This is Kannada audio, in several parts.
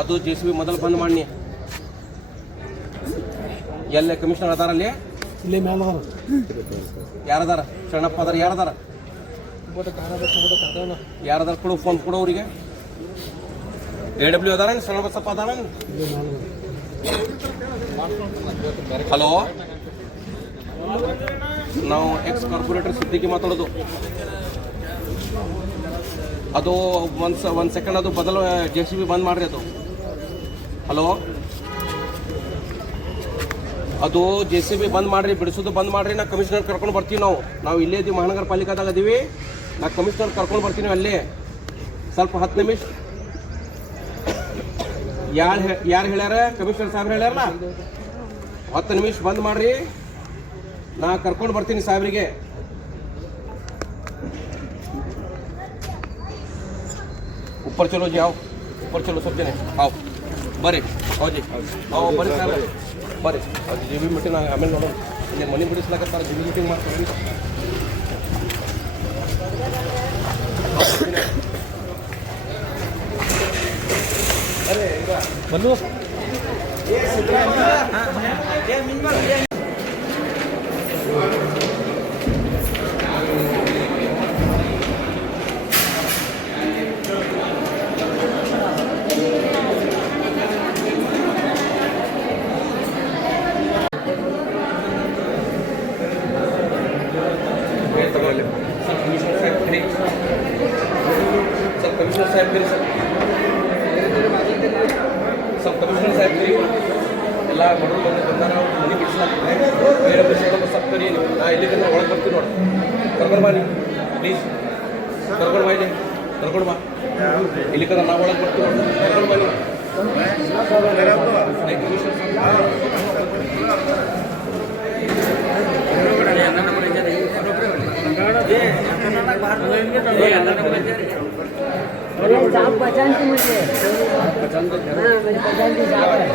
ಅದು JCB ಮೊದಲು ಬಂದ್ ಮಾಡಿ ಎಲ್ಲ ಕಮಿಷನರ್ ಅದಾರಲ್ಲಿ ಇಲ್ಲಿ ಮೇಲೆ ಯಾರದಾರ ಶರಣಪ್ಪ ಅದಾರ ಯಾರದಾರ ಕೊಡು ಫೋನ್ ಕೊಡು ಅವರಿಗೆ AW ಅದಾರ ಶರಣಬಸಪ್ಪ ಅದಾರ ಹಲೋ ನಾವು ಎಕ್ಸ್ ಕಾರ್ಪೊರೇಟರ್ ಸಿದ್ದಿಗೆ ಮಾತಾಡೋದು ಅದು ಒಂದು ಸೆಕೆಂಡ್ ಅದು ಬದಲು JCB ಬಂದ್ ಮಾಡ್ರಿ ಅದು ಹಲೋ ಅದು JCB ಬಂದ್ ಮಾಡ್ರಿ ಬಿಡಿಸೋದು ಬಂದ್ ಮಾಡ್ರಿ ನಾ ಕಮಿಷನರ್ ಕರ್ಕೊಂಡು ಬರ್ತೀವಿ ನಾವು ಇಲ್ಲೇ ಇದ್ದೀವಿ ಮಹಾನಗರ ಪಾಲಿಕಾದಾಗ ಅದೀವಿ ನಾ ಕಮಿಷನರ್ ಕರ್ಕೊಂಡು ಬರ್ತೀನಿ ಅಲ್ಲೇ ಸ್ವಲ್ಪ 10 ನಿಮಿಷ ಯಾರು ಹೇಳ್ಯಾರ ಕಮಿಷನರ್ ಸಾಹೇಬ್ರು ಹೇಳ್ಯಾರಲ್ಲ 10 ನಿಮಿಷ ಬಂದ್ ಮಾಡ್ರಿ ನಾ ಕರ್ಕೊಂಡು ಬರ್ತೀನಿ ಸಾಹೇಬ್ರಿಗೆ ऊपर चलो जी आओ ऊपर चलो सब जने आओ बरे आओ जी आओ बरे साहब बरे JB मीटिंग आमेಲೆ ನೋಡೋಣ ಇಲ್ಲಿ ಮನಿ ಬಿಡಿಸ್ಲಾಕತ್ತಾರ JB ಮೀಟಿಂಗ್ ಮಾಡ್ತಾರೆ ಅರೆ ಬಲ್ಲು ಏ ಸಿದ್ರಾಮ ಏ ಮಿನ್ಬಲ್ कमिश्नर साहब फिर सब कमिश्नर साहब फिर ಎಲ್ಲ ಬಡವರು ಬಂದಾಗ ಮನೆ ಬಿಡಿಸ್ಲಾಗ್ತದೆ ಬೇರೆ ಬಿಡಿಸೋದು ಸ್ವಲ್ಪ ಕರಿ ನಾ ಇಲ್ಲಿಂದ ಒಳಗೆ ಬರ್ತೀವಿ ನೋಡಿ ಕರ್ಕೊಂಡು ಬಾ ನೀವು ಪ್ಲೀಸ್ ಕರ್ಕೊಂಡು ಬಾ ಇಲ್ಲಿ ಕರ್ಕೊಂಡು ಬಾ ಇಲ್ಲಿ ಕದ ನಾವು ಒಳಗೆ ಬರ್ತೀವಿ ನೋಡಿ ಕರ್ಕೊಂಡು ಬಾ ನೀವು अरे साहब पहचान थी मुझे हाँ मुझे पहचान थी साहब है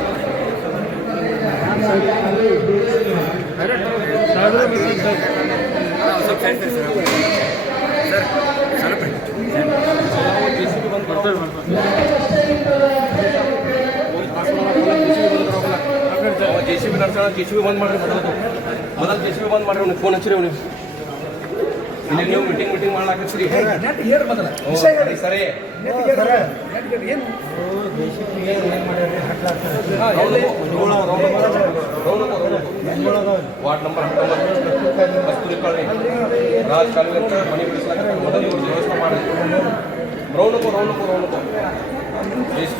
JCB ನಡೆಸೋಣ JCB ಬಂದ್ ಮಾಡ್ರಿ ಮೊದಲು JCB ಬಂದ್ ಮಾಡ್ರಿ ಅವ್ನಿಗೆ ಫೋನ್ ಹಚ್ಚಿರಿ ಅವ್ನಿಗೆ ಇಲ್ಲಿ ನೀವು ಮೀಟಿಂಗ್ ಮಾಡ್ಲಾಕತ್ತೀರಿ ಸರಿ ವಾರ್ಡ್ ನಂಬರ್ 19 ಕಸ್ತೂರಿ ಕಾಲನಿ ರಾಜ್ ಕಾಲನಿ ಅಂತ ಮನೆ ಬಿಡಿಸ್ಲಾಕತ್ತಾರೆ ಮೊದಲು ಇವ್ರು ವ್ಯವಸ್ಥೆ ಮಾಡಿ ರೌನಕೋ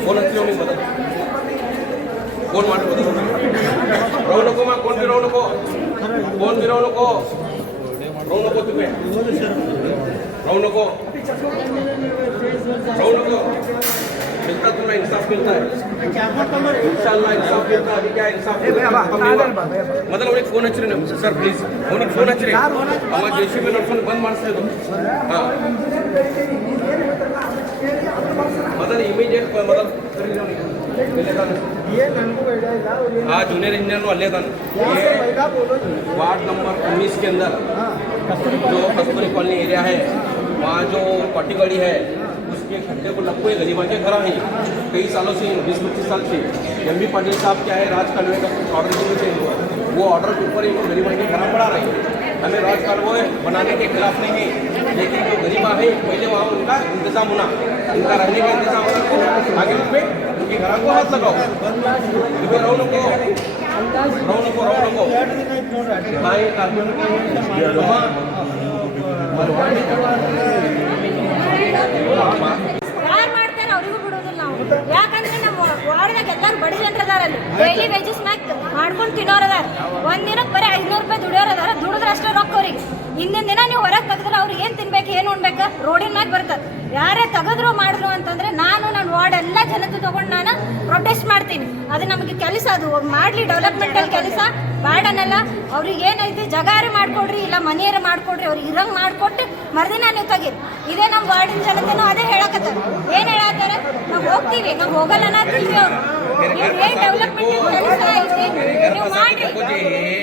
ಫೋನ್ ಹಚ್ಚಿರಿ ಅವ್ನಿಗೆ ಮೊದಲು ಫೋನ್ ಮಾಡಿ ರೌನಕೋ ಮಾ ಫೋನ್ ಬಿರೋನಕೋ रौनको तुम्हें रौनको मिलता तुम्हें इंसाफ मिलता है इंशाल्लाह इंसाफ मिलता है अभी क्या इंसाफ मतलब उन्हें फोन हच्चिरी सर प्लीज उन्हें फोन हच्चिरी अवा JCB नड्सोंಡು बंद ಮಾಡಿಸೋದು हां ಮೊದಲು ಇಮಿಡಿಯೇಟ್ ಮೊದಲು हाँ जूनियर इंजीनियर अल्ले वार्ड नंबर 19 के अंदर जो कस्तूरी कॉलोनी एरिया है वहाँ जो पट्टी गली है उसके खड्डे को लग हुए गरीबा के घर हैं कई सालों से 20-25 साल से MB पाटिल साहब क्या है राज कालवे का कुछ ऑर्डर दिए थे वो ऑर्डर के ऊपर इनको गरीबा के घर बढ़ा रही है हमें राज कालवे बनाने के खिलाफ नहीं है लेकिन जो गरीबा है पहले वहाँ उनका इंतजाम होना उनका रहने का इंतजाम होना आगे उसमें उनके घर को हाथ लगाओ रौनको ಯಾರು ಮಾಡ್ತಾರೆ ಅವ್ರಿಗೂ ಬಿಡೋದಿಲ್ಲ ನಾವು ಯಾಕಂದ್ರೆ ನಮ್ಮ ವಾರ್ಡ್ನಾಗ ಎಲ್ಲರೂ ಬಡ ಜನರು ಅದಾರಲ್ಲಿ ಡೈಲಿ ವೇಜಸ್ ಮ್ಯಾಕ್ ಮಾಡ್ಕೊಂಡು ತಿನ್ನೋರು ಅದಾರ ಒಂದ್ ದಿನಕ್ಕೆ ಬರೀ 500 ರೂಪಾಯಿ ದುಡಿಯೋರು ಅದಾರ ದುಡಿದ್ರೆ ಅಷ್ಟೇ ರೊಕ್ಕ ಅವ್ರಿಗೆ ಹಿಂದಿನ ದಿನ ನೀವು ಹೊರಗೆ ತೆಗೆದ್ರೆ ಅವ್ರಿಗೆ ಏನು ತಿನ್ಬೇಕು ಏನು ಉಣ್ಬೇಕು ರೋಡಿನ ಮ್ಯಾಗ ಬರ್ತದೆ ಯಾರೇ ತೆಗೆದ್ರು ಮಾಡಿದ್ರು ಅಂತಂದ್ರೆ ನನ್ನ ವಾರ್ಡ್ ಎಲ್ಲ ಜನತೆ ತಗೊಂಡು ನಾನು ಪ್ರೊಟೆಸ್ಟ್ ಮಾಡ್ತೀನಿ ಅದು ನಮಗೆ ಕೆಲಸ ಅದು ಮಾಡಲಿ ಡೆವಲಪ್ಮೆಂಟಲ್ ಕೆಲಸ ಬಾಡನಲ್ಲ ಅವ್ರಿಗೆ ಏನೈತಿ ಜಗಾರು ಮಾಡ್ಕೊಡ್ರಿ ಇಲ್ಲ ಮನೆಯಾರ ಮಾಡ್ಕೊಡ್ರಿ ಅವ್ರಿಗೆ ಇರಂಗ್ ಮಾಡಿಕೊಟ್ಟು ಮರುದಿನ ನೀವು ತೆಗೀರಿ ಇದೇ ನಮ್ಮ ವಾರ್ಡಿನ ಜನತೆನೂ ಅದೇ ಹೇಳಕತ್ತಾರೆ ಏನು ಹೇಳತ್ತಾರೆ ನಾವು ಹೋಗ್ತೀವಿ ನಾವು ಹೋಗಲ್ಲ ಅನ್ನತ್ತೀವಿ ಅವರು ಏನು ಡೆವಲಪ್ಮೆಂಟಲ್ ಕೆಲಸ ಐತಿ ನೀವು ಮಾಡ್ರಿ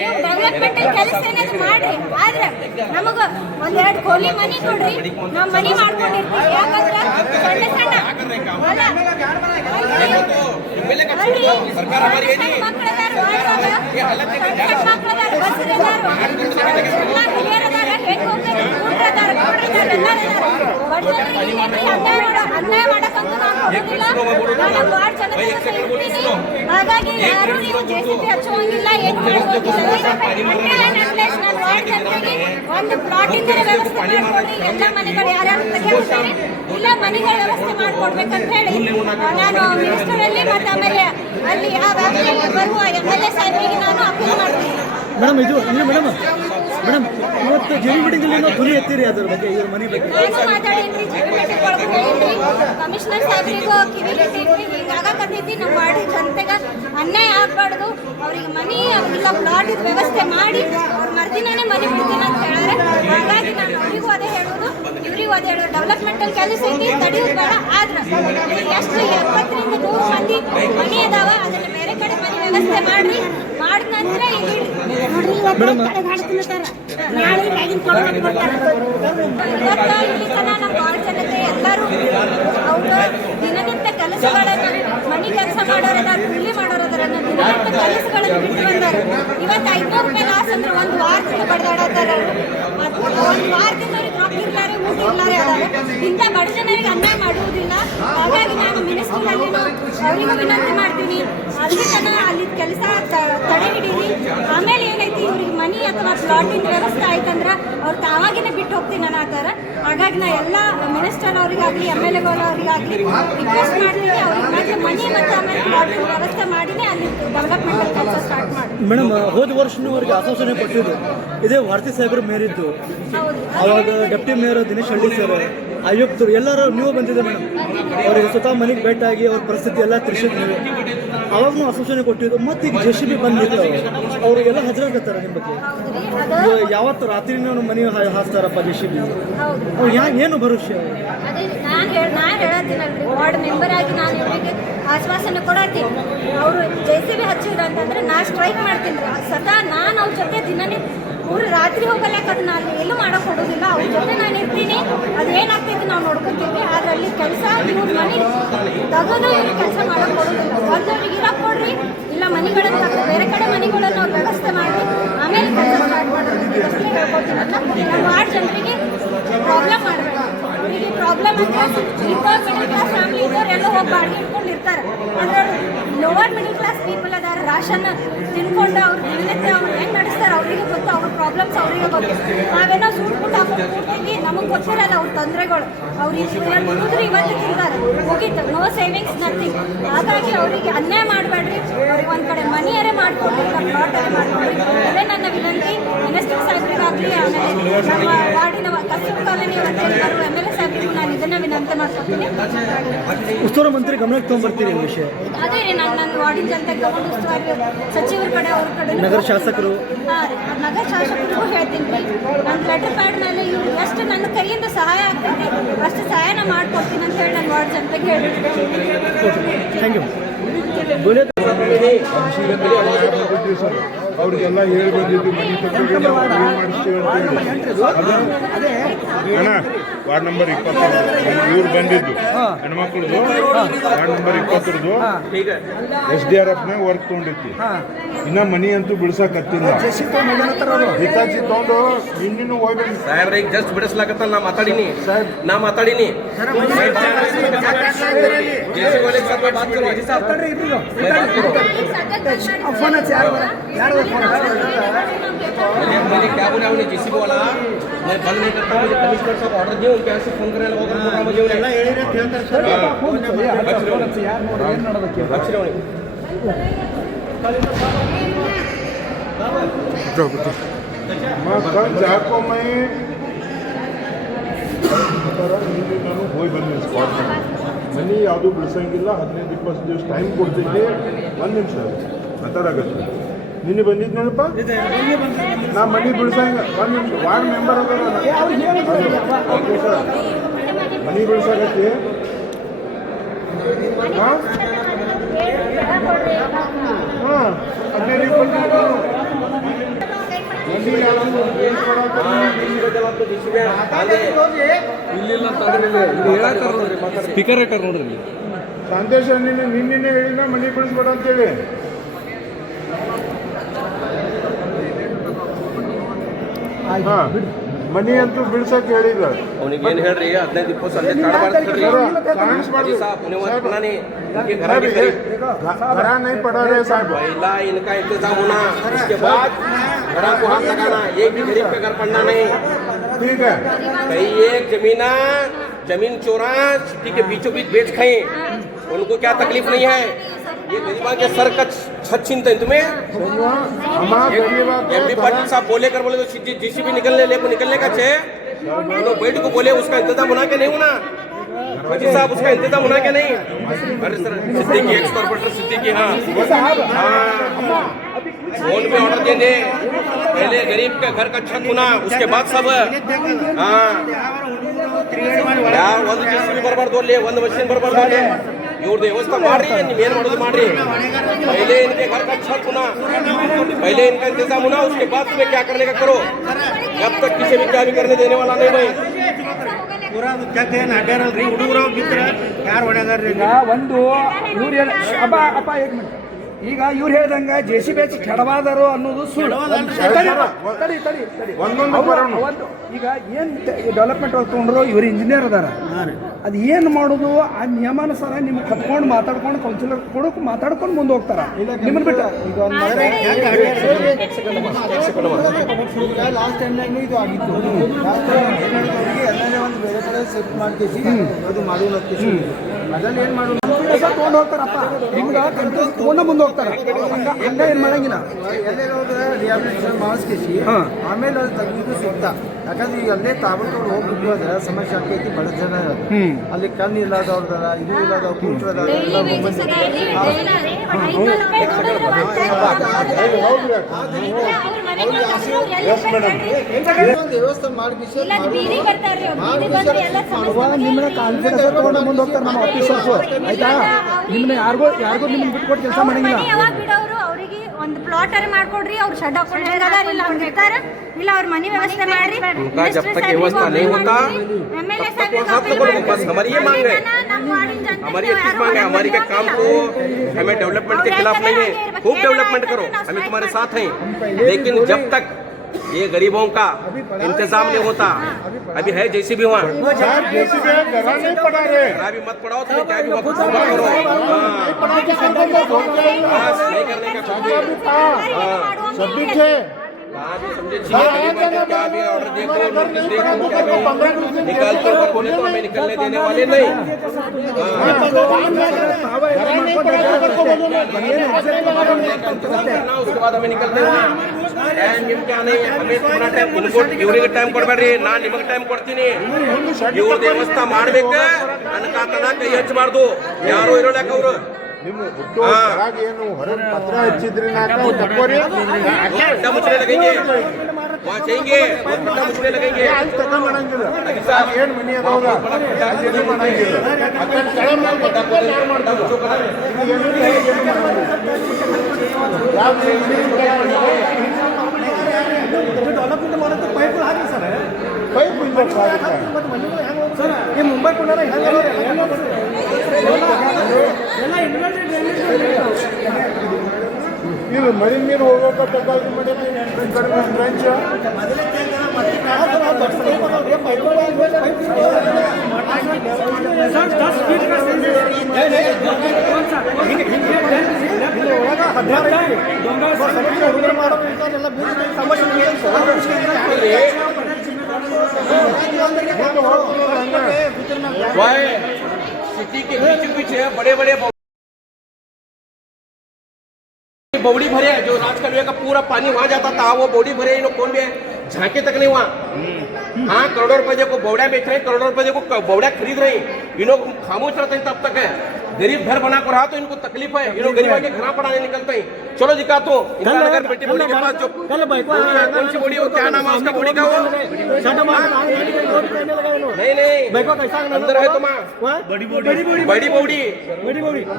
ನೀವು ಡೆವಲಪ್ಮೆಂಟಲ್ ಕೆಲಸ ಏನಾದ್ರು ಮಾಡ್ರಿ ಆದ್ರೆ ನಮಗೆ ಒಂದೆರಡು ಕೋಲಿ ಮನೆ ಕೊಡ್ರಿ ನಾವು ಮನೆ ಮಾಡ್ಕೊಂಡಿರ್ತೀವಿ ಯಾಕಂದ್ರೆ ಸಣ್ಣ ಸಣ್ಣ ಅಲ್ಲ सरकार हमारी है नहीं ये हालत है ಅನ್ಯಾಯ ಮಾಡಕ್ಕಂತೂ ನಾನು ಕೊಡೋದಿಲ್ಲ. ನಾನು ವಾರ್ಡ್ ಜನತೆ ಜೊತೆ ಇರ್ತೀನಿ. ಹಾಗಾಗಿ ಯಾರು ನೀವು JCB ಹಚ್ಚುವಂಗಿಲ್ಲ, ಏನು ಮಾಡೋದಿಲ್ಲ. ನಾನು ವಾರ್ಡ್ ಜನತೆಗೆ ಒಂದು ಪ್ಲಾಟಿಂಗ್ ವ್ಯವಸ್ಥೆ ಮಾಡ್ಕೊಡ್ರಿ. ಎಲ್ಲ ಮನೆಗಳು ಯಾರ್ಯಾರು ತೆಗೆದುಕೊಡ್ತಾರೆ ಇಲ್ಲ ಮನೆಗಳ ವ್ಯವಸ್ಥೆ ಮಾಡ್ಕೊಡ್ಬೇಕಂತ ಹೇಳಿ ನಾನು ಮಿನಿಸ್ಟರ್ ಅಲ್ಲಿ ಮತ್ತೆ ಆಮೇಲೆ ಅಲ್ಲಿ ಆ ವ್ಯಾಪ್ತಿಯಲ್ಲಿ ಬರುವ MLA ಸಾಹೇಬರಿಗೆ ನಾನು ಅಪೀಲ್ ಮಾಡ್ತೀನಿ. ಮೇಡಮ್ ಮೇಡಮ್ ಇವತ್ತು ಜೆವಿ ಮೀಟಿಂಗ್ ಅಲ್ಲಿ ನಾವು ಧ್ವನಿ ಎತ್ತೀರಿ ಅದ್ರ ಬಗ್ಗೆ ಇವ್ರ ಮನೆ ಬಗ್ಗೆ ನಾನು ಮಾತಾಡೇನ್ರಿ ಜೆವಿ ಮೀಟಿಂಗ್ ಒಳಗೆ ಹೇಳಿದ್ರಿ ಕಮಿಷನರ್ ಸಾಹೇಬ್ರಿಗೂ ಕಿವಿಲಿಟ್ಟಿದ್ರಿ ಹಿಂಗಾಗಕತ್ತೈತಿ ನಮ್ಮ ವಾರ್ಡ್ ಜನತೆಗೆ ಅನ್ಯಾಯ ಆಗ್ಬಾರ್ದು ಅವ್ರಿಗೆ ಮನಿ ಅವ್ರಿಗೆಲ್ಲ ಪ್ಲಾಟ್ ವ್ಯವಸ್ಥೆ ಮಾಡಿ ಅವ್ರ ಮರ್ದಿನಾನೇ ಮನೆ ಬಿಡ್ತೀನಿ ಅಂತ ಹೇಳಿದ್ರೆ ಹಾಗಾಗಿ ನಾನು ಅವರಿಗೂ ಅದೇ ಹೇಳೋದು ಇವ್ರಿಗೂ ಅದೇ ಹೇಳೋದು ಡೆವಲಪ್ಮೆಂಟಲ್ ಕೆಲಸ ಐತಿ ತಡೆಯೋದು ಬೇಡ ಆದ್ರೆ ಎಷ್ಟು 70ರಿಂದ 100 ಮಂದಿ ಮನಿ ಅದಾವ ಅದನ್ನ ಬೇರೆ ಕಡೆ ಮನೆ ವ್ಯವಸ್ಥೆ ಮಾಡ್ರಿ ಮಾಡಿದ ನಂತರ ಇವತ್ತು ಇಲ್ಲಿ ತನ ನಮ್ಮ ವಾರ್ಡ್ ಜನತೆ ಎಲ್ಲರೂ ಅವರು ದಿನನಿತ್ಯ ಕೆಲಸಗಳನ್ನು ಮನೆ ಕೆಲಸ ಮಾಡೋರದಾರ ಕೂಲಿ ಮಾಡೋರದಾರ ದಿನನಿತ್ಯ ಕೆಲಸಗಳನ್ನು ಬಿಟ್ಟು ಬಂದಾರೆ. ಇವತ್ತು 500 ರೂಪಾಯಿ ಲಾಸ್ ಅಂದ್ರೆ ಒಂದು ವಾರದಿಂದ ಬಡ್ದಾಡತ್ತಾರ. ಒಂದು ವಾರದಿಂದ ಅವ್ರಿಗೆ ರೊಕ್ಕ ಇರ್ಲಾರೆ ಊಟ ಇರ್ಲಾರೆ ಅದಾರೆ. ಇಂಥ ಬಡ ಜನರಿಗೆ ಅನ್ಯಾಯ ಮಾಡುವುದಿಲ್ಲ. ಹಾಗಾಗಿ ನಾನು ಮಿನಿಸ್ಟ್ರಲ್ಲಿ ಅವರಿಗೂ ವಿನಂತಿ ಮಾಡ್ತೀನಿ ಅಲ್ಲಿ ತನ ಅಲ್ಲಿ ಕೆಲಸ ತಡೆ ಹಿಡೀರಿ. ಆಮೇಲೆ ಏನೈತಿ ಇವ್ರಿಗೆ ಮನಿ ಅಥವಾ ಪ್ಲಾಟಿನ ವ್ಯವಸ್ಥೆ ಆಯ್ತಂದ್ರೆ ಅವ್ರು ತಾವಾಗಿನೇ ಬಿಟ್ಟು ಹೋಗ್ತೀನಿ ಅನ್ನತ್ತಾರ. ಹಾಗಾಗಿ ನಾ ಎಲ್ಲ ಮಿನಿಸ್ಟರ್ ಅವರಿಗಾಗಲಿ MLA ಅವರಿಗಾಗಲಿ ರಿಕ್ವೆಸ್ಟ್ ಮಾಡ್ತೀನಿ ಅವ್ರಿಗೆ ಮತ್ತೆ ಮನಿ ಮತ್ತು ಆಮೇಲೆ ಪ್ಲಾಟಿನ ವ್ಯವಸ್ಥೆ ಮಾಡಿನೇ ಅಲ್ಲಿ ಡೆವಲಪ್ಮೆಂಟ್ ಕೆಲಸ ಸ್ಟಾರ್ಟ್ ಮಾಡಿ. ಮೇಡಮ್ ಹೋದ ವರ್ಷನವರೆಗೆ ಆಶ್ವಾಸನೆ ಕೊಟ್ಟಿದ್ದು ಇದೇ ಭಾರತಿ ಸಾಹೇಬರು ಮೇರಿದ್ದು. ಹೌದು ಅವಾಗ ಡೆಪ್ಟಿ ಮೇಯರ್ ದಿನೇಶ್ ಹಳ್ಳಿ ಸರ್ ಆಯುಕ್ತರು ಎಲ್ಲರೂ ನೀವು ಬಂದಿದೆ ಮೇಡಮ್. ಅವ್ರಿಗೆ ಸ್ವತಃ ಮನೆಗೆ ಭೇಟಿಯಾಗಿ ಅವ್ರ ಪರಿಸ್ಥಿತಿ ಎಲ್ಲ ತಿಳಿಸಿದ್ ನೀವು. ಅವಾಗೂ ಆಶ್ವಾಸನೆ ಕೊಟ್ಟಿದ್ದು. ಮತ್ತು ಈಗ JCB ಬಂದಿದ್ದು ಅವ್ರಿಗೆಲ್ಲ ಹಜರಾಗತ್ತಾರ ನಿಮ್ಮ ಬಗ್ಗೆ. ಹೌದ್ರಿ ಅದು ಯಾವತ್ತು ರಾತ್ರಿನೂ ಮನೆ ಹಾಸ್ತಾರಪ್ಪ JCB. ಹೌದು ಅವ್ರು ಏನು ಭರೋಸೆ? ಅದೇ ನಾನು ಹೇಳತ್ತೀನಲ್ರಿ ವಾರ್ಡ್ ಮೆಂಬರ್ ಆಗಿ ನಾನು ಇವರಿಗೆ ಆಶ್ವಾಸನೆ ಕೊಡತ್ತೀನಿ. ಅವರು JCB ಹಚ್ಚಿದ್ರು ಅಂತಂದ್ರೆ ನಾ ಸ್ಟ್ರೈಕ್ ಮಾಡ್ತೀನಿ. ಸದಾ ನಾನು ಅವ್ರ ಜೊತೆ ದಿನನೇ ಅವ್ರು ರಾತ್ರಿ ಹೋಗಲ್ಲ ಯಾಕಂದ್ರೆ ನಾನು ಎಲ್ಲೂ ಮಾಡಕ್ಕೆ ಕೊಡೋದಿಲ್ಲ. ಅವ್ರ ಜೊತೆ ನಾನು ಇರ್ತೀನಿ. ಅದೇನಾಗ್ತೈತಿ ನಾವು ನೋಡ್ಕೊತೀವಿ. ಆದರೆ ಅಲ್ಲಿ ಕೆಲಸ ಇವ್ರ ಮನೆ ತಗೋದು ಇವ್ರಿಗೆ ಕೆಲಸ ಮಾಡಕ್ಕೆ ಕೊಡೋದಿಲ್ಲ. ಒಂದು ಅವ್ರಿಗೆ ಇರಕ್ಕೆ ಕೊಡ್ರಿ ಇಲ್ಲ ಮನೆಗಳನ್ನು ಬೇರೆ ಕಡೆ ಮನೆಗಳನ್ನು ಅವ್ರು ವ್ಯವಸ್ಥೆ ಮಾಡಿ ಆಮೇಲೆ ಕೆಲಸ ಸ್ಟಾರ್ಟ್ ಮಾಡೋದು ಅಷ್ಟೇ ಹೇಳ್ಕೊಡ್ತೀನಿ ಅಂತ. ನಮ್ಮ ವಾರ್ಡ್ ಜನರಿಗೆ ಪ್ರಾಬ್ಲಮ್ ಮಾಡಬೇಡ. ಅವರಿಗೆ ಪ್ರಾಬ್ಲಮ್ ಅಂದರೆ ಇದ್ದವ್ರು ಮಿಡಲ್ ಕ್ಲಾಸ್ ಫ್ಯಾಮಿಲಿ ಇದ್ದವ್ರು ಎಲ್ಲ ಹೋಗಿ ಬಾಡಿಗೆ ಇಟ್ಕೊಂಡು ಇರ್ತಾರೆ. ಅಂದರೆ ಲೋವರ್ ಮಿಡಲ್ ಕ್ಲಾಸ್ ಪೀಪಲ್ ಅದಾರ ರಾಷನ್ ತಿನ್ಕೊಂಡು ಅವ್ರು ದಿನನಿತ್ಯ ಅವ್ರು ಹೆಂಗೆ ನಡೆಸ್ತಾರೆ ಅವರಿಗೆ ಗೊತ್ತು. ಅವ್ರ ಪ್ರಾಬ್ಲಮ್ಸ್ ಅವರಿಗೆ ಗೊತ್ತು. ನಾವೇನೋ ಸೂಟ್ ಪುಟ್ ಹಾಕೊಂಡು ಕೂಡ್ತೀವಿ ನಮಗೆ ಗೊತ್ತಿರಲ್ಲ ಅವ್ರ ತೊಂದರೆಗಳು. ಅವ್ರು ದುಡಿದ್ರೆ ಇವತ್ತು ತಿಂತಾರೆ ಮುಗೀತು. No savings nothing. ಹಾಗಾಗಿ ಅವರಿಗೆ ಅನ್ಯಾಯ ಮಾಡಬೇಡ್ರಿ. ಅವ್ರಿಗೆ ಒಂದು ಕಡೆ ಮನಿಯರೇ ಮಾಡಿಕೊಡ್ರಿ ಇಲ್ಲ ಪ್ಲಾಟರೇ ಮಾಡಿಕೊಡ್ರಿ. ಅದೇ ನನ್ನ ವಿನಂತಿ ಮಿನಿಸ್ಟರ್ ಸಾಹೇಬ್ರಿಗಾಗಲಿ ಆಮೇಲೆ ನಮ್ಮ ವಾರ್ಡಿನ ಕಸ್ತೂರು ಕಾಲೋನಿ ಬರುವ MLA ಸಾಹೇಬ್ರಿಗೂ ನಾನು ಇದನ್ನ ವಿನಂತಿ ಮಾಡ್ಕೊತೀನಿ. ಉಸ್ತುವಾರಿ ಮಂತ್ರಿ ಗಮನಕ್ಕೆ ತೊಗೊಂಡ್ಬರ್ತೀರಿ ಈ ವಿಷಯ. ಅದೇ ರೀ ನಾನು ನನ್ನ ವಾರ್ಡಿನ ಜನತೆಗೆ ತಗೊಂಡು ಉಸ್ತುವಾರಿ ಸಚಿವರ ಕಡೆ ಅವ್ರ ಕಡೆ ನಗರ ಶಾಸಕರು ನಗರ ಶಾಸಕರಿಗೂ ಹೇಳ್ತೀನಿ ರೀ. ನನ್ನ ಲೆಟರ್ ಪ್ಯಾಡ್ ಮೇಲೆ ಇವ್ರು ಎಷ್ಟು ನನ್ನ ಕೈಯಿಂದ ಸಹಾಯ ಆಗ್ತೈತಿ ಅಷ್ಟು ಸಹಾಯನ ಮಾಡ್ಕೊಡ್ತೀನಿ ಅಂತ ಹೇಳಿ ನನ್ನ ವಾರ್ಡ್ ಜನತೆಗೆ ಹೇಳ್ತೀನಿ. Thank you. ಅವ್ರಿಗೆಲ್ಲ ಹೇಳಿ ಬಂದಿದ್ದು ಮನೆ ಪತ್ರಗಳು ಮಾಡಿಸ್ತೀವಿ ಅಣ್ಣ. ವಾರ್ಡ್ ನಂಬರ್ 20 ಇವ್ರು ಬಂದಿದ್ದು ಹೆಣ್ಮಕ್ಳದು ವಾರ್ಡ್ ನಂಬರ್ 20 SDRFನಾಗ ವರ್ಕ್ ತೊಗೊಂಡಿತ್ತು. ಇನ್ನ ಮನಿ ಅಂತೂ ಬಿಡ್ಸಕತ್ತಿಲ್ಲ. ಹಿತಾಚಿ ತಗೊಂಡು ಇನ್ನೂ ಹೋಗ್ಬೇಕು ಸಾಹೇಬ್ರ ಈಗ ಜಸ್ಟ್ ಬಿಡಿಸ್ಲಾಕತ್ತಲ್ಲ. ನಾ ಮಾತಾಡೀನಿ मैंने क्या बोला उन्हें JCB वाला मैं बंद नहीं करता. मुझे कमिश्नर साहब ऑर्डर दिए उनके यहाँ से फोन करने लगा मुझे कल जाको मैं ನಾನು ಹೋಗಿ ಬಂದಿದ್ದೀನಿ ಸ್ಪಾಟ್ ಮನೆ ಯಾವುದು ಬಿಡಿಸಂಗಿಲ್ಲ. 15-20 ದಿವಸ ಟೈಮ್ ಕೊಡ್ತೀನಿ. 1 ನಿಮಿಷ ಮಾತಾಡಕತ್ತೆ. ನಿನ್ನೆ ಬಂದಿದ್ನಪ್ಪ ನಾ ಮನೆ ಬಿಡಿಸಂಗ 1 ನಿಮಿಷ. ವಾರ್ಡ್ ಮೆಂಬರ್ ಅದಾರ ಓಕೆ ಸರ್ ಮನೆ ಬಿಡಿಸಕತ್ತಿ. ಹಾಂ 15 ಸ್ಪೀಕರ್ ಇಟ್ಟಾರ ನೋಡ್ರಿ. ಸಂದೇಶ ನಿನ್ನೆ ಹೇಳಿದ ಮನೆ ಬಿಡಿಸ್ಬೇಡ ಅಂತೇಳಿ. ಹಾಂ, ಮನಿ ಅಂತೂ ಬಿಡ್ಸಕ್ ಹೇಳಿಲ್ಲ. ಅವನಿಗೆ ಏನು ಹೇಳ್ರಿ 15-20 ಸಂಜೆ काढबार्ದು घरा नहीं पड़ा रहे साहब. पहला इनका इंतजाम होना, उसके बाद घरा को हाथ लगाना. एक भी गरीब का घर पड़ना नहीं. ठीक है. कई एक जमीन चोरा सिटी के बीचों बीच बेच खाए, उनको क्या तकलीफ नहीं है. ये गरीबा के सर का छत छीनते हैं तुम्हें. एमपी पाटिल साहब बोले तो जीसीबी निकलने का छे. बैठ को बोले उसका इंतजाम होना क्या नहीं होना. फौजी साहब उसका इंतजाम होना क्या नहीं. अरे sir Siddiqui x corporator Siddiqui. हाँ फोन पे ऑर्डर देने, पहले गरीब के घर का छत होना, उसके बाद सब. हाँ ಒಂದು JCB ಬರಬಾರ್ದು ಅಲ್ಲಿ, ಒಂದು ಮಷೀನ್ ಬರಬಾರ್ದು ಅಲ್ಲಿ. ಇವ್ರದ್ದು ವ್ಯವಸ್ಥೆ ಮಾಡ್ರಿ, ನೀವು ಏನು ಮಾಡೋದು ಮಾಡ್ರಿ. पहले इनके घर का छत होना, पहले इनका इंतजाम होना, उसके बाद तुम्हें क्या करने का करो. जब तक किसी भी क्या भी करने देने वाला नहीं भाई. ಪೂರಾ ಜಗ್ ಏನು ಅಡ್ಡಾರಲ್ರಿ ಹುಡುಗರು ಬಿದ್ರೆ ಯಾರು ಹೊಡೆದಾರ್ರಿ. ಈಗ ಒಂದು ಇವ್ರು ಹೇಳ ಅಪ್ಪ ಏಕ್ ಮಿನಿಟ್. ಈಗ ಇವ್ರು ಹೇಳ್ದಂಗ JCB ಕೆಡವಾದರು ಅನ್ನೋದು ಸುಳ್ಳು. ಈಗ ಏನ್ ಡೆವಲಪ್ಮೆಂಟ್ ತಗೊಂಡ್ರು ಇವ್ರು ಇಂಜಿನಿಯರ್ ಅದಾರ. ಅದು ಏನು ಮಾಡೋದು ಆ ನಿಯಮಾನುಸಾರ ನಿಮ್ಗೆ ಕತ್ಕೊಂಡು ಮಾತಾಡ್ಕೊಂಡು ಕೌನ್ಸಿಲರ್ ಕೊಡೋಕೆ ಮಾತಾಡ್ಕೊಂಡು ಮುಂದೆ ಹೋಗ್ತಾರ. ನಿಮ್ಮನ್ನ ಬಿಟ್ಟು ಈಗ ಲಾಸ್ಟ್ ಟೈಮ್ನಾಗ ಇದು ಆಗಿತ್ತು. ಲಾಸ್ಟ್ ಟೈಮ್ ಎಲ್ಲನೇ ಒಂದು ಬೇರೆ ಕಡೆ ಶಿಫ್ಟ್ ಮಾಡ್ಕೇಸಿ ಅದು ಮಾಡೋದು ಅದ್ರಲ್ಲಿ ಏನು ಮಾಡೋದು ತಗೊಂಡು ಹೋಗ್ತಾರಪ್ಪ. ನಿಮ್ಗೆ ತಗೊಂಡು ಮುಂದೆ ಹೋಗ್ತಾರೆ. ಹಂಗ ಏನು ಮಾಡಂಗಿಲ್ಲ. ಎಲ್ಲೆಲ್ಲೋದ್ರೆ ರಿಹಾಬಿಲಿಟೇಷನ್ ಮಾಡಿಸ್ಕೇಸಿ ಆಮೇಲೆ ಅದು ತೆಗಿಯೋದು ಸೂಕ್ತ. ಯಾಕಂದ್ರೆ ಈಗ ಅಲ್ಲೇ ತಾಬಲ್ತವ್ರು ಹೋಗ್ಬಿಟ್ಟು ಹೋದ್ರೆ ಸಮಸ್ಯೆ ಆಕೈತಿ. ಬಡ ಜನ ಅಲ್ಲಿ ಕಣ್ಣು ಇಲ್ಲದವ್ರದಾರ, ಇದು ಇಲ್ಲದವ್ರು ಕೂಟ್ರದಾರ. ವ್ಯವಸ್ಥೆ ಮಾಡಿಸಿ ನಿಮ್ಮನ್ನ ಕಾನ್ಫಿಡೆನ್ಸ್ ತಗೊಂಡು ಮುಂದೆ ಹೋಗ್ತಾರೆ ನಮ್ಮ ಆಫೀಸರ್ಸು. ಆಯ್ತಾ, ನಿಮ್ಮನ್ನ ಯಾರಿಗೂ ನಿಮ್ಮನ್ನ ಬಿಟ್ಕೊಟ್ಟು ಕೆಲಸ ಮಾಡಂಗಿಲ್ಲ. ಯಾವಾಗ ಬಿಡೋರು ಅವರಿಗೆ ಒಂದು ಪ್ಲಾಟ್ ಅರೆ ಮಾಡ್ಕೊಡ್ರಿ, ಅವ್ರು ಶೆಡ್ ಹಾಕೊಂಡು ಇಲ್ಲ ಅವ್ರು ಇರ್ತಾರ, ಇಲ್ಲ ಅವ್ರ ಮನೆ ವ್ಯವಸ್ಥೆ ಮಾಡ್ರಿ. जब तक व्यवस्था नहीं होता बस हमारी ये मांग है, हमारी ये चीज मांग है. हमारी के काम को हमें डेवलपमेंट के खिलाफ नहीं है. खूब डेवलपमेंट करो, हमें तुम्हारे साथ हैं. लेकिन जब तक ये गरीबों का इंतजाम नहीं होता, अभी है JCB वहाँ घरा नहीं पड़ा रहे. घरा भी मत पड़ाओ, तुम्हें क्या भी मत करो. नहीं करने का सब भी थे. समझे क्या भी ऑर्डर देखो, नोटिस देखो, क्या भी निकालते हो बोले तो हमें निकलने देने वाले नहीं. उसके बाद हमें निकलते हैं. टाइम क्या नहीं, हमें पूरा टाइम इनको ಇವ್ರಿಗೆ ಟೈಮ್ ಕೊಡಬೇಡ್ರಿ, ನಾನು ನಿಮಗೆ ಟೈಮ್ ಕೊಡ್ತೀನಿ. ಇವ್ರ ವ್ಯವಸ್ಥೆ ಮಾಡ್ಬೇಕು. ಅನ್ಕಾತನ ಕೈ ಹಚ್ಚಬಾರ್ದು, ಯಾರು ಇರೋಲ್ಯಾಕ ಅವರು. ನಿಮ್ಮ ಹುಟ್ಟು ಹೊರಗೆ ಏನು ಹೊರಗೆ ಪತ್ರ ಹಚ್ಚಿದ್ರಿ ನಾಕ ತಕ್ಕೋರಿ ಮುಚ್ಚಲೆ ಲಗೇಂಗೆ वहाँ चाहिए मुझे लगेंगे ಮಾಡಂಗಿಲ್ಲ. ಏನು ಮನಿ ಅದಾವ ಏನು ಮಾಡಂಗಿಲ್ಲ. ಅದನ್ನ ಕಳೆ ಮಾಡ್ಬೇಕು. ಡೆವಲಪ್ಮೆಂಟ್ ಮಾಡೋದು ಪೈಪ್ಗಳು ಹಾಕಿ ಸರ್. ಪೈಪ್ ಇನ್ಬೇಕು ಸರ್ ಈ ಮುಂಬೈ ಕೊಂಡಾರ ಇದು ಮರಿ ನೀರು ಹೋಗೋಕೆ ಬೇಕಾಗಿ ಮಾಡಿ ಕಡಿಮೆ ಬ್ರಾಂಚ್ सिटी के बीच बीच बड़े बड़े बौड़ी भरे जो राजकलवे का पूरा पानी वहां जाता था, वो बौड़ी भरे. इन लोग कौन भी झांके तक नहीं वहाँ. हाँ, करोड़ों रुपए को बौड़ा बेच रहे, करोड़ों रुपए को बौड़ा खरीद रहे. इन लोग खामोश रहते हैं तब तक है. गरीब घर बना को रहा तो इनको तकलीफ है. ये लोग गरीब के घर पढ़ाने निकलते हैं. चलो दिखा तो नगर बेटी बौड़ी के पास जो कौन सी बौड़ी हो, क्या नाम है उसका बौड़ी का वो नहीं अंदर है तुम्हारा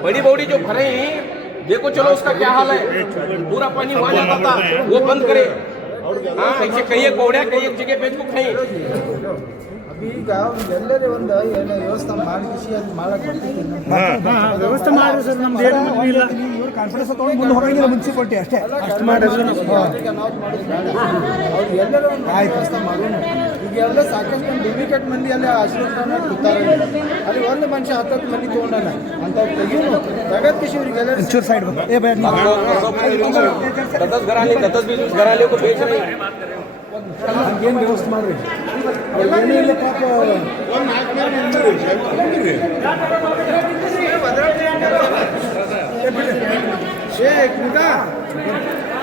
बड़ी बौड़ी जो भरे देखो. चलो उसका क्या हाल है. पूरा पानी वहां जाता था, वो बंद करे. हाँ, ऐसे कई एक बौड़िया कई एक जगह बेच को खाई. ಈಗ ಎಲ್ಲರೇ ಒಂದು ಏನೋ ವ್ಯವಸ್ಥೆ ಮಾಡಿಸಿ ಅದು ಮಾಡಕ್ಕೆ ಬರ್ತಿದ್ದೀನಿ. ವ್ಯವಸ್ಥೆ ಮಾಡಿ ಸರ್, ನಮ್ದು ಏನು ಮನವಿ ಇಲ್ಲ. ಇವ್ರು ಕಾನ್ಫಿಡೆನ್ಸ್ ತೊಗೊಂಡು ಮುಂದೆ ಹೋಗಂಗಿಲ್ಲ ಮುನ್ಸಿಪಾಲ್ಟಿ ಅಷ್ಟೇ. ಅಷ್ಟು ಮಾಡಿದ್ರೆ ಆಯ್ತು. ಈಗೆಲ್ಲ ಸಾಕಷ್ಟು ಮಂದಿ ಡುಪ್ಲಿಕೇಟ್ ಮಂದಿ ಅಲ್ಲಿ ಆಶ್ರಮ ಕೂತಾರೆ. ಅಲ್ಲಿ ಒಂದು ಮನುಷ್ಯ 10 ಮಂದಿ ತೊಗೊಂಡಲ್ಲ ಅಂತ ಜಗತ್ಕಿಶ್ ಇವರಿಗೆಲ್ಲ ಒಂಚೂರು ಸೈಡ್ ಬಂದು ಏ ಬೇಡ ನೀವು. 10 घराने 10-20 घराने को बेच रहे हैं. ಏನು ವ್ಯವಸ್ಥೆ ಮಾಡ್ರಿ. ಏನೂ ಇಲ್ಲ ಪಾಪ. ಶೇಖ್ ಮುಖಾ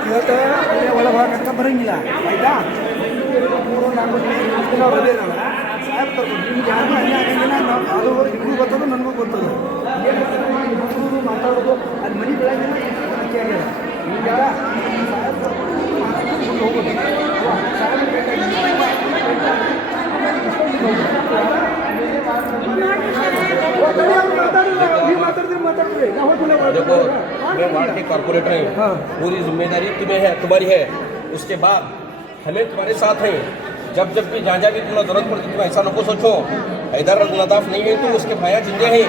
ಇವತ್ತು ಒಳಗೆ ಹೋಗಕ್ಕೆ ಬರಂಗಿಲ್ಲ ಆಯ್ತಾ. 3-4 ದಿನ ಅದೇನಲ್ಲ ಸಾಹೇಬ್ ಕರ್ಕೊಂಡು ನಿಮ್ಗೆ ಯಾರು ಅನ್ಯಾಯ ಆಗಂಗಿಲ್ಲ. ಅದು ನಿಮಗೂ ಗೊತ್ತದು ನನಗೂ ಗೊತ್ತದು. ಏನು ಮಾತಾಡೋದು ಮಾತಾಡೋದು ಅಲ್ಲಿ ಮನೆ ಬೆಳಗಿಲ್ಲ ಕೇಳಿಲ್ಲ. ಈಗ ಸಾಹೇಬ್ ಕರ್ಕೊಂಡು ಮಾತಾಡ್ಕೊಂಡು ಹೋಗೋದು ಸಾಹೇಬ್ देखो मैं वार्ड के कॉर्पोरेटर हैं, पूरी जिम्मेदारी तुम्हें है, तुम्हारी है. उसके बाद हमें तुम्हारे साथ हैं. जब जब भी जहाँ भी तुम्हें जरूरत पड़ती तुम ऐसा नको सोचो इधर नदाफ नहीं है तो उसके भाया जिंदे हैं.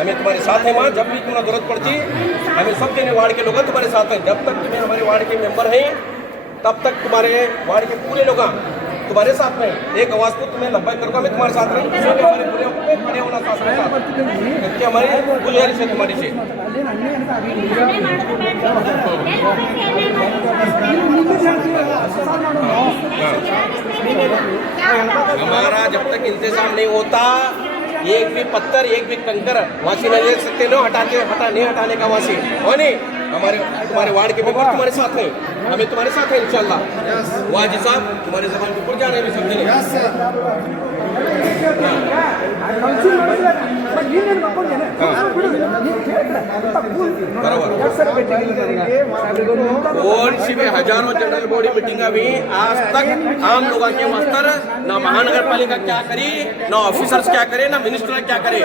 हमें तुम्हारे साथ है वहाँ. जब भी तुम्हें जरूरत पड़ती हमें सब देने वार्ड के लोग तुम्हारे साथ हैं. जब तक तुम्हें हमारे वार्ड के मेंबर हैं तब तक तुम्हारे वार्ड के पूरे लोग तुम्हारे साथ में एक आवाज को तुम्हें लंबा करूँगा. मैं तुम्हारे साथ रहेंगे. हमारे पूरे खड़े होना साथ में साथ क्योंकि हमारी गुलियारी से तुम्हारी से हमारा जब तक इंतजाम नहीं होता एक भी पत्थर एक भी कंकर वहाँ से नहीं ले सकते. नो नहीं हटाने का वहाँ से हो नहीं. हमारे तुम्हारे वार्ड के मेंबर तुम्हारे साथ हैं. हमें तुम्हारे साथ है इंशाल्लाह. वाजी साहब तुम्हारे जबान के ऊपर जाने भी समझेंगे. और शिवे हजारों जनरल बॉडी मीटिंग भी आज तक आम लोगों के मस्तर ना महानगर पालिका क्या करी ना ऑफिसर्स क्या करे ना मिनिस्टर क्या करे.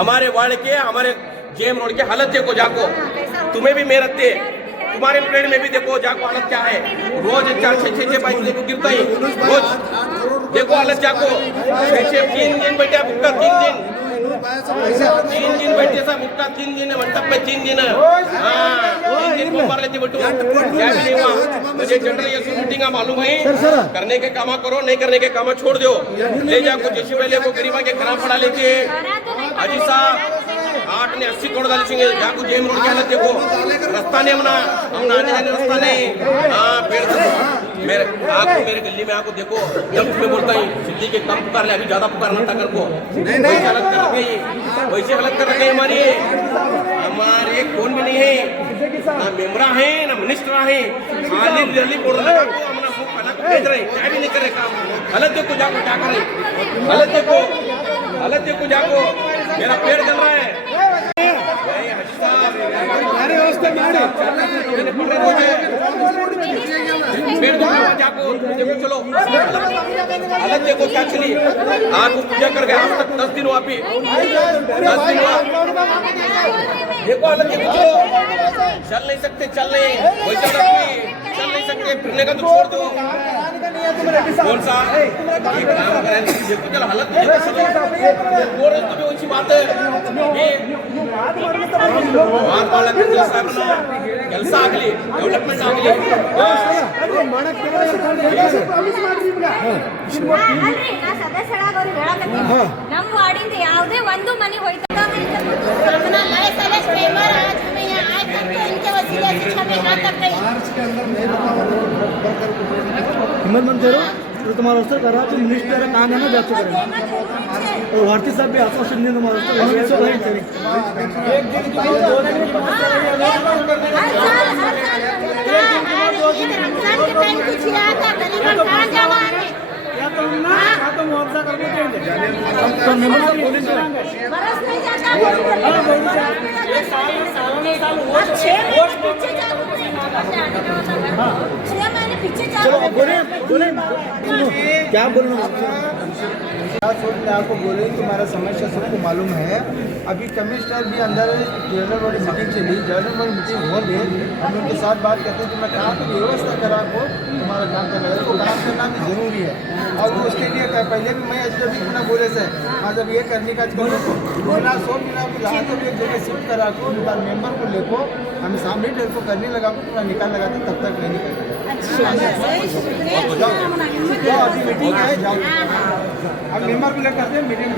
हमारे वार्ड के हमारे जेम रोड की हालत देखो जाको. तुम्हें भी मेहनत थे तुम्हारे प्लेन में भी देखो जाको हालत क्या है. रोज 4-6 बाइक देखो गिरता ही रोज देखो हालत जाको. 3 दिन बैठे बुक्का 3 दिन बैठे सा बुक्का 3 दिन मंडप पे 3 दिन. हाँ 3 दिन को मार लेते बटू क्या भी नहीं हुआ. मुझे जनरल ये मीटिंग मालूम है. करने के काम करो नहीं करने के काम छोड़ दो. ले जाको जैसे पहले को गरीबा के खराब पड़ा लेके अजी साहब 8 ने 80 करोड़ डाले सिंगे जाको जेम रोड की हालत देखो. रास्ता नहीं हमना आने जाने रास्ता नहीं. हाँ फिर मेरे गली में आपको देखो जब मैं बोलता हूँ सिद्धि के कम पुकार ले अभी ज्यादा पुकारना टक्कर को वैसे हालत कर रखी हमारी. हमारे कौन भी नहीं है ना मेमरा है ना मिनिस्टर है. खाली दिल्ली बोल रहे हैं हमने मुंह पहला भेज रहे क्या भी नहीं करे काम. हालत देखो जाको क्या करे. हालत देखो जाको मेरा पेड़ जल रहा है. व्यवस्था ಮಾಡಿ चलो हालत देखो क्या चली. आपको पूजा कर गए आज तक 10 दिन हुआ. 10 दिन हुआ देखो हालत देखो. चल नहीं सकते चल नहीं सकते फिरने का तो छोड़ दो. कौन सा देखो चल हालत ऊंची बात है. ಕೆಲಸ ಆಗಲಿ ಡೆವಲಪ್ಮೆಂಟ್ ಆಗಲಿ ನಮ್ಮ ವಾರ್ಡಿಂದ ಯಾವುದೇ ಒಂದು ಮನೆ ಹೋಯ್ತು हिम्मत मंत्री तो तुम्हारा अवसर करा तो मिनिस्टर का काम है ना जांच करें. और भारती साहब भी आश्वासन दिए तुम्हारा पीछे चलो बोले क्या बोलना मैं आपको बोल रही हूँ तुम्हारा समस्या सबको मालूम है। अभी कमिश्नर भी अंदर जनरल बॉडी मीटिंग चली, जनरल बॉडी मीटिंग हो गई, हम उनके साथ बात करते हैं। तो मैं कहा तो व्यवस्था करा को तुम्हारा काम करना है, तो काम करना भी जरूरी है। और उसके लिए पहले भी मैं ऐसे भी इतना बोले से आज अब ये करने का बोला 100 मिला जहाँ तक एक जगह शिफ्ट करा को मेंबर को लेको हम सामने डेर को करने लगा को पूरा निकाल लगा था, तब तक नहीं निकल अभी मीटिंग है, जाओ हम मेंबर को लेकर करते हैं मीटिंग।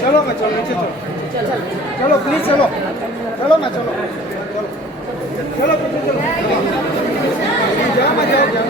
चलो मैं चलो नीचे चलो चलो प्लीज चलो चलो मैं चलो चलो चलो जाओ मैं जाओ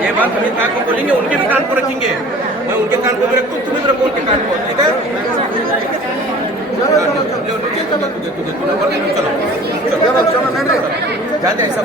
ये बात अमित शाह को बोलेंगे, उनके भी कान को रखेंगे। मैं उनके कान को भी रखूँ, तुम्हें भी रखो उनके कान को, ठीक है? चलो चलो चलो, जाते ऐसा